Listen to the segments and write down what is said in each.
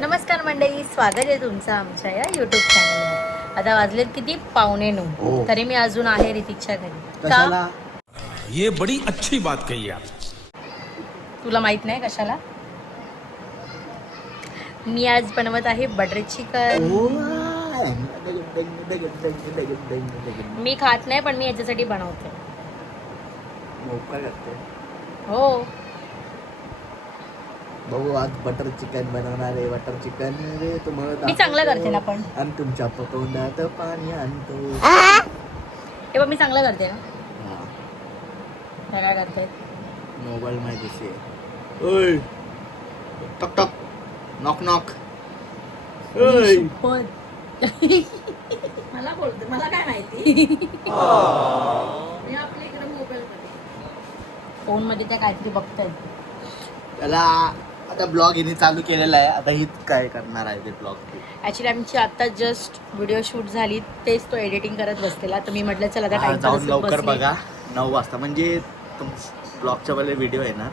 नमस्कार मंडळी, स्वागत आहे तुमचं आमच्या या यूट्यूब चॅनलवर. आता वाजलेत किती 8:45 तरी मी अजून आहे ऋतिकच्या घरी. का? ये बड़ी अच्छी बात कही आप. तुला माहित नाही कशाला? मी आज बनवत आहे बटर चिकन. मी खात नाही पण मी याच्यासाठी बनवते. हो, भाऊ आज बटर चिकन बनवणार आहे. बटर चिकन रे तुम्हाला मी चांगलं करते ना पण. आणि तुमच्या तोंडात पाणी आणतो. हे बघ, मी चांगलं करते ना. काय काय करते? मोबाईल माहिती दिसे. ओय टक टक नॉक नॉक. ओय मला बोलते, मला काय माहिती. मी आपल्या इकडे मोबाईल फोन मध्ये त्या काहीतरी बघतायत. त्याला आता ब्लॉग हिने चालू केलेला आहे. आता हीच काय करणार आहे ते ब्लॉग. ऍक्च्युली आमची आता जस्ट व्हिडिओ शूट झाली, तेच तो एडिटिंग करत बसलेला. तर मी म्हटलं चला आता टाइम जाऊन लवकर बघा 9 वाजता म्हणजे ब्लॉगच्या पहिले व्हिडिओ येणार.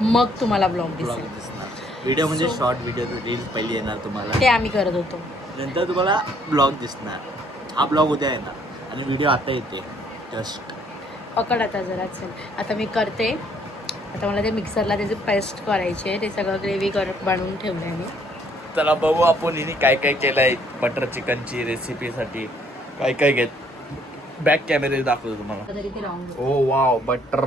मग तुम्हाला ब्लॉग ब्लॉग दिसेल. दिसणार. व्हिडिओ म्हणजे शॉर्ट व्हिडिओ रील्स पहिली येणार तुम्हाला. ते आम्ही करत होतो. नंतर तुम्हाला ब्लॉग दिसणार. हा ब्लॉग उद्या येणार आणि व्हिडिओ आता येते जस्ट. पकड आता जरा. चल आता मी करते. आता मला ते मिक्सरला त्याची पेस्ट करायची आहे. ते सगळं ग्रेव्ही बनवून ठेवलं आहे मी. चला बघू आपण हिने काय काय केलं आहे बटर चिकनची रेसिपीसाठी. काय काय घेत बॅक कॅमेरे दाखवतो तुम्हाला. तरी ते राहून दे. ओ वाव बटर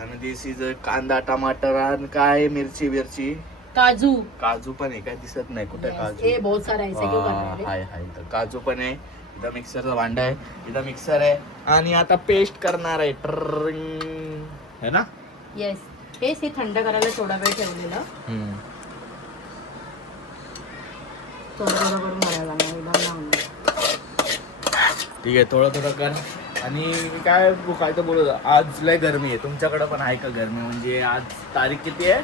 आणि दिस इज कांदा टमाटर आणि काय मिरची बिरची काजू काजू पण आहे. काय दिसत नाही कुठे काजू. हे बहुत सारा आहे. सगळं करणार आहे. हाय हाय इथं काजू पण आहे. इथं मिक्सरचा भांडा आहे. इथं मिक्सर आहे आणि आता पेस्ट करणार आहे. ट्रिंग है ना. येस, हेच हे थंड करायला थोडा वेळ ठेवलेलं. थोडं थोडं करून करायला लागणार. एकदम लावून. ठीक आहे थोडं थोडं कर. आणि मी काय तर बोलत होतो, आज लय गरमी आहे. तुमच्याकडे पण आहे का गरमी? म्हणजे आज तारीख किती आहे?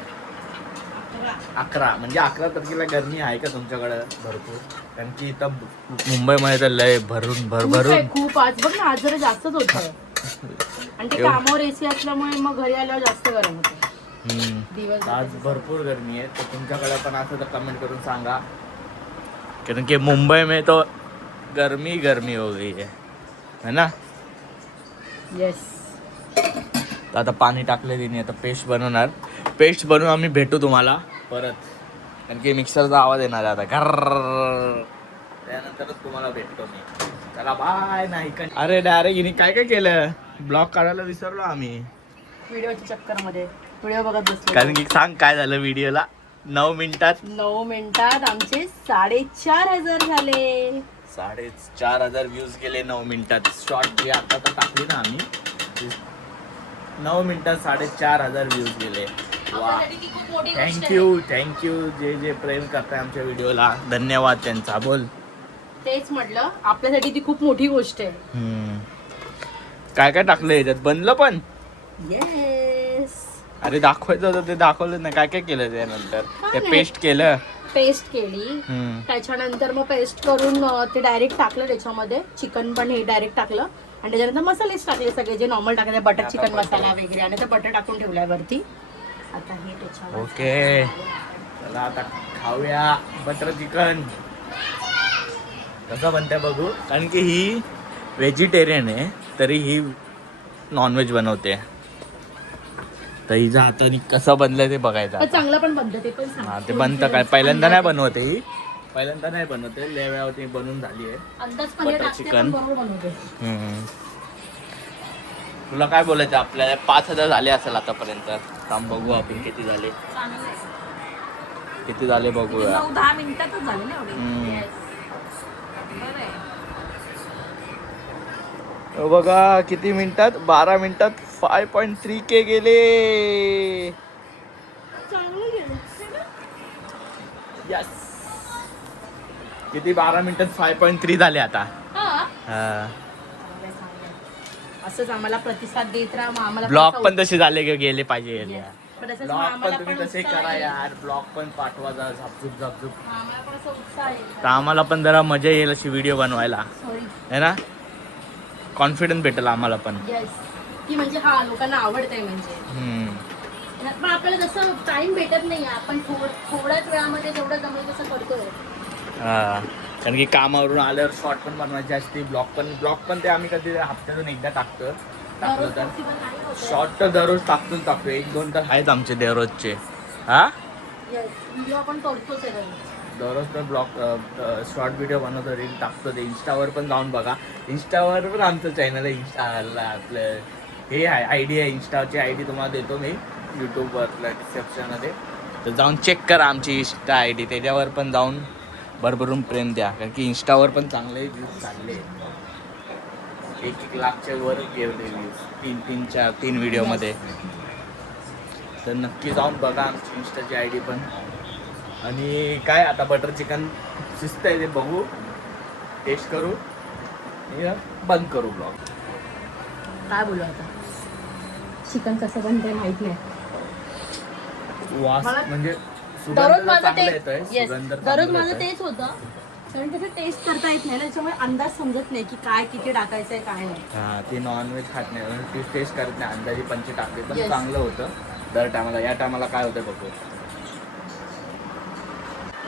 11. म्हणजे 11 तारखेला गरमी आहे का तुमच्याकडे भरपूर? कारण की इथं मुंबईमध्ये तर लय भरून भरभरून खूप आज बघ ना, आज जरा जास्तच होत. आणि ते कामावर एसी असल्यामुळे मग घरी आल्यावर जास्त गरम होतं. दिवस आज भरपूर गरमी आहे. तर तुमच्याकडे पण असं तर कमेंट करून सांगा. कारण की मुंबई में तो गर्मी गर्मी हो गई है ना. येस. तर आता पाणी टाकले तिने. आता पेस्ट बनवणार. पेस्ट बनवून आम्ही भेटू तुम्हाला परत. कारण की मिक्सरचा आवाज येणार आहे आता घर. त्यानंतरच तुम्हाला भेटतो मी. चला बाय. नाही का अरे डायरेक्ट हिने काय काय केलं. ब्लॉग काढायला विसरलो आम्ही व्हिडिओच्या चक्कर मध्ये. व्हिडिओ बघत बसलो. कारण की सांग काय झालं व्हिडिओला. 9 मिनिटात आमचे 4,500 झाले. 4,500 व्ह्यूज गेले 9 मिनिटात. शॉर्ट जे आता तर टाकली ना आम्ही. 9 मिनिटात 4,500 व्ह्यूज गेले. वा थँक्यू जे जे प्रेम करताय आमच्या व्हिडिओला. धन्यवाद त्यांचा. बोल. तेच म्हटलं, आपल्यासाठी ती खूप मोठी गोष्ट आहे. काय काय टाकलं याच्यात? बनलं पण. येस. अरे दाखवायचं होतं ते दाखवलं नाही. काय काय केलं त्यानंतर? ते पेस्ट केलं. पेस्ट केली. त्याच्यानंतर मग पेस्ट करून ते डायरेक्ट टाकलं त्याच्यामध्ये. चिकन पण हे डायरेक्ट टाकलं आणि त्याच्यानंतर मसालेच टाकले सगळे जे नॉर्मल टाकायचे. बटर चिकन मसाला वगैरे आणि ते बटर टाकून ठेवलाय वरती. आता हे त्याच्यावर ओके चला आता खाऊया बटर चिकन. कसं बनतंय बघू. कारण की ही व्हेजिटेरियन आहे तरी ही नॉनव्हेज बनवते. तर हिच्या हाताने कसं बनलंय ते बघायचं आता. चांगलं पण बनतं ते पण सांग. हा ते बनतं काय. पहिल्यांदा नाही बनवते ही. पहिल्यांदा नाही बनवते. लय वेळावरती बनवून झाली आहे अंदाज पनीर बटर टाकते चिकन. पण बरोबर बनवते. तुला काय बोलायचं आपल्याला? 5,000 झाले असेल आतापर्यंत. थांब बघू आपण किती झाले. किती झाले बघूया. 9-10 मिनिटातच झाले ना एवढे. बघा किती मिनिटात. 12 मिनिटात 5.3K गेले. यस. किती 12 मिनिटात 5.3 झाले आता. असंच आम्हाला प्रतिसाद देत राहा. मग आम्हाला ब्लॉग पण तसे झाले गेले पाहिजे. पण असंच मग ब्लॉग आम्हाला पण तुम्ही पण तसे उत्साह करा येईल. यार. ब्लॉग पण पाठवा जरा झापझुप झापझुप. आम्हाला पण असं उत्साह येईल. तर आम्हाला पण जरा मजा येईल अशी व्हिडिओ बनवायला सॉरी. है ना. कॉन्फिडन्स भेटेल आम्हाला पण. येस. की म्हणजे हा लोकांना आवडतंय म्हणजे. पण आपल्याला जसं टाइम भेटत नाही आपण थोड्याच वेळामध्ये जेवढं जमेल तसं करतोय. हा, कारण की कामावरून आल्यावर शॉर्ट पण बनवायचे असते, ब्लॉग पण ते आम्ही कधी हप्त्यातून एकदा टाकलं दररोज तर. possible नाही होत आहे. शॉर्ट तर दररोज टाकतो 1-2 तर आहेत आमचे दररोजचे. हा, Yes, व्हिडिओ आपण करतोच आहे घरी. दररोज तर ब्लॉग शॉर्ट व्हिडिओ बनवतो, रील टाकतो. ते इंस्टावर पण जाऊन बघा. इंस्टावर पण आमचं चॅनल आहे. इंस्टाला आपलं हे आहे, आयडी आहे, इंस्टाची आयडी तुम्हाला देतो मी यूट्यूबवरला डिस्क्रिप्शनमध्ये. तर जाऊन चेक करा आमची इंस्टा आयडी, त्याच्यावर पण जाऊन भरभरून प्रेम द्या, कारण की इंस्टावर पण चांगले व्ह्यूज चालले. 1-1 लाखच्या वर गेले व्ह्यूज 3 व्हिडिओमध्ये. तर नक्की जाऊन बघा आमची इंस्टाची आयडी पण. आणि काय आता बटर चिकन शिस्त आहे, ते बघू, टेस्ट करू आणि बंद करू ब्लॉग. काय बोलू आता, चिकन कसं बनतंय माहित नाही. वास मला- म्हणजे दररोज सुगंध माझं चांगला ते येतोय, yes, सुगंध दररोज चांगला माझं येतोय. तेच होतं, कारण त्याचं टेस्ट करता येत नाही ना, त्याच्यामुळे अंदाज समजत नाही की काय किती टाकायचंय काय नाही. हा, ते नॉनव्हेज खात नाही, ती टेस्ट करत नाही, अंदाजे पंचे टाकले पण Yes. चांगलं होतं. दर टायमाला या टायमाला काय होतं बघू.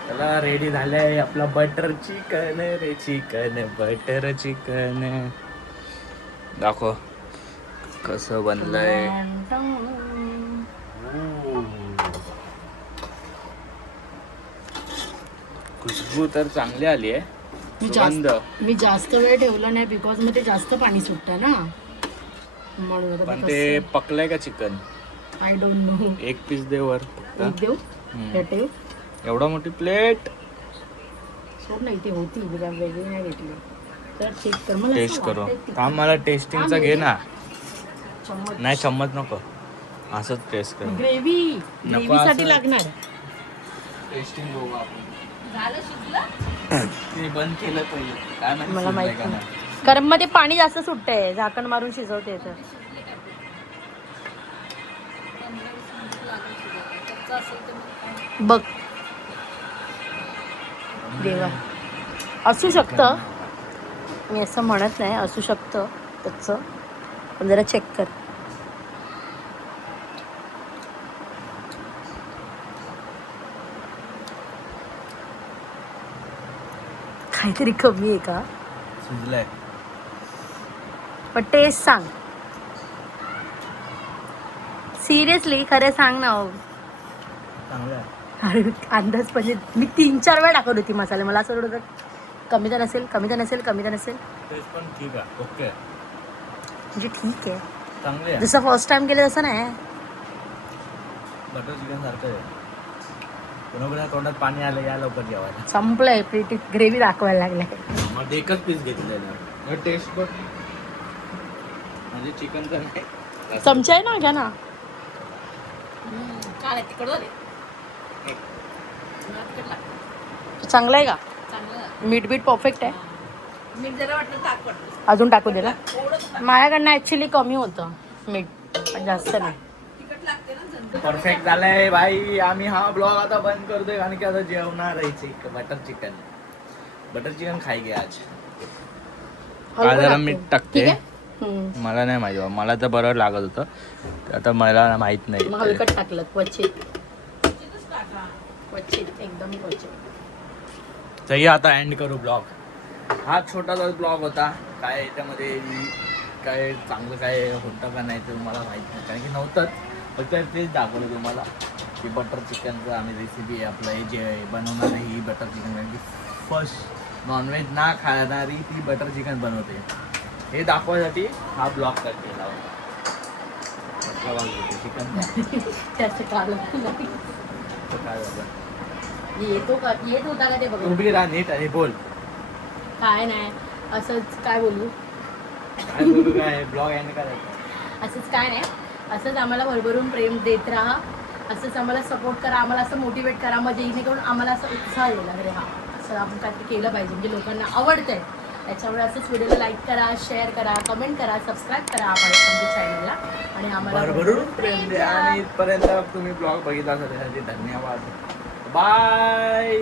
त्याला रेडी झालंय आपला बटर चिकन रे, चिकन बटर चिकन. दाखव कसं बनलंय. खुशबू तर चांगली आली आहे. सुगंध मी जास्त वेळ ठेवलं नाही बिकॉज मग ते जास्त पाणी सुटतं ना, म्हणून पण ते पकलंय का चिकन. I don't know. एक पीस दे वर. देऊ हम्म. हे ठेव. एवढा मोठी प्लेट. सोड नाही ती होती वेगळी नाही घेतली तर चेक कर. मला टेस्ट करू. थांब, मला टेस्टिंगचा घे ना. नाही चम्मच नको, असंच टेस्ट कर. ग्रेव्ही साठी असं. लागणार. टेस्टिंग बघू आपण. झालं शिजलं. ते बंद केलं पहिले, काय माहिती मला शिजलंय माहित का नाही. नाही. कारण मग ते पाणी जास्त सुटतंय, झाकण मारून शिजवते तर. बघ देवा, असू शकतं, मी असं म्हणत नाही, असू शकतं त्याचं, पण जरा चेक कर. काहीतरी कमी आहे का? शिजलंय. पण टेस्ट सांग सिरियसली, खरं सांग ना. चांगलं आहे. अरे अंदाज म्हणजे मी 3-4 वेळा टाकत होती मसाले, मला असं वाटत होतं कमी तर नसेल, कमी तर नसेल, कमी तर नसेल. टेस्ट पण ठीक आहे, ओके, म्हणजे ठीक आहे, चांगले आहे. जसं फर्स्ट टाइम केलं तसं नाही. बटर चिकन सारखं आहे. कोणाकोणा तोंडात पाणी आलं, या लवकर जेवायला. संपलंय, प्लेटी ग्रेव्ही दाखवायला लागलाय. मग एकच पीस घेतलेलं. टेस्ट पण म्हणजे चिकनचं नाही. चमचा आहे ना, घ्या ना. चांगलं आहे का? मीठ बीट परफेक्ट आहे. अजून टाकू दे ना. माझ्याकडनं ऍक्च्युली कमी होतं मीठ, पण जास्त नाही. परफेक्ट झालंय भाई. आम्ही हा ब्लॉग आता बंद करतोय, कारण की आता जेवणार आहे बटर चिकन खाई आज. जरा मीठ टाकते. ठीक आहे? हम्म. मला नाही माहिती बाबा, मला तर बरोबर लागत होतं, आता मला माहित नाही. मग हलकट टाकलं, क्वचित एकदम क्वचित. चला आता एंड करू ब्लॉग. हा छोटासा ब्लॉग होता. काय याच्यामध्ये काय चांगलं काय होतं का नाही ते तुम्हाला माहित नाही, कारण की नव्हतंच. फक्त तेच दाखवलं तुम्हाला की बटर चिकनचं आम्ही रेसिपी आहे. आपलं हे जे बनवणार आहे ही बटर चिकन, कारण की फर्स्ट नॉनव्हेज ना खाणारी ती बटर चिकन बनवते, हे दाखवण्यासाठी हा ब्लॉग केला होता. चिकन त्याचं काल काय झालं. येत होता का ते बघ. उभी राहा नीट आणि बोल. काय नाही, असंच काय बोलू, काय ब्लॉग एंड करायचं. असंच काय नाही, असंच आम्हाला भरभरून प्रेम देत राहा, असंच आम्हाला सपोर्ट करा, आम्हाला असं मोटिवेट करा, मग जेणेकरून आम्हाला असं उत्साह येईल. अरे हा असं आपण काहीतरी केलं पाहिजे, म्हणजे लोकांना आवडतंय. त्याच्यामुळे असंच व्हिडिओला लाईक करा, शेअर करा, कमेंट करा, सबस्क्राईब करा आमच्या चॅनलला, आणि आम्हाला भरभरून प्रेम द्या. आणि इथपर्यंत तुम्ही ब्लॉग बघितला असेल त्यासाठी धन्यवाद. बाय.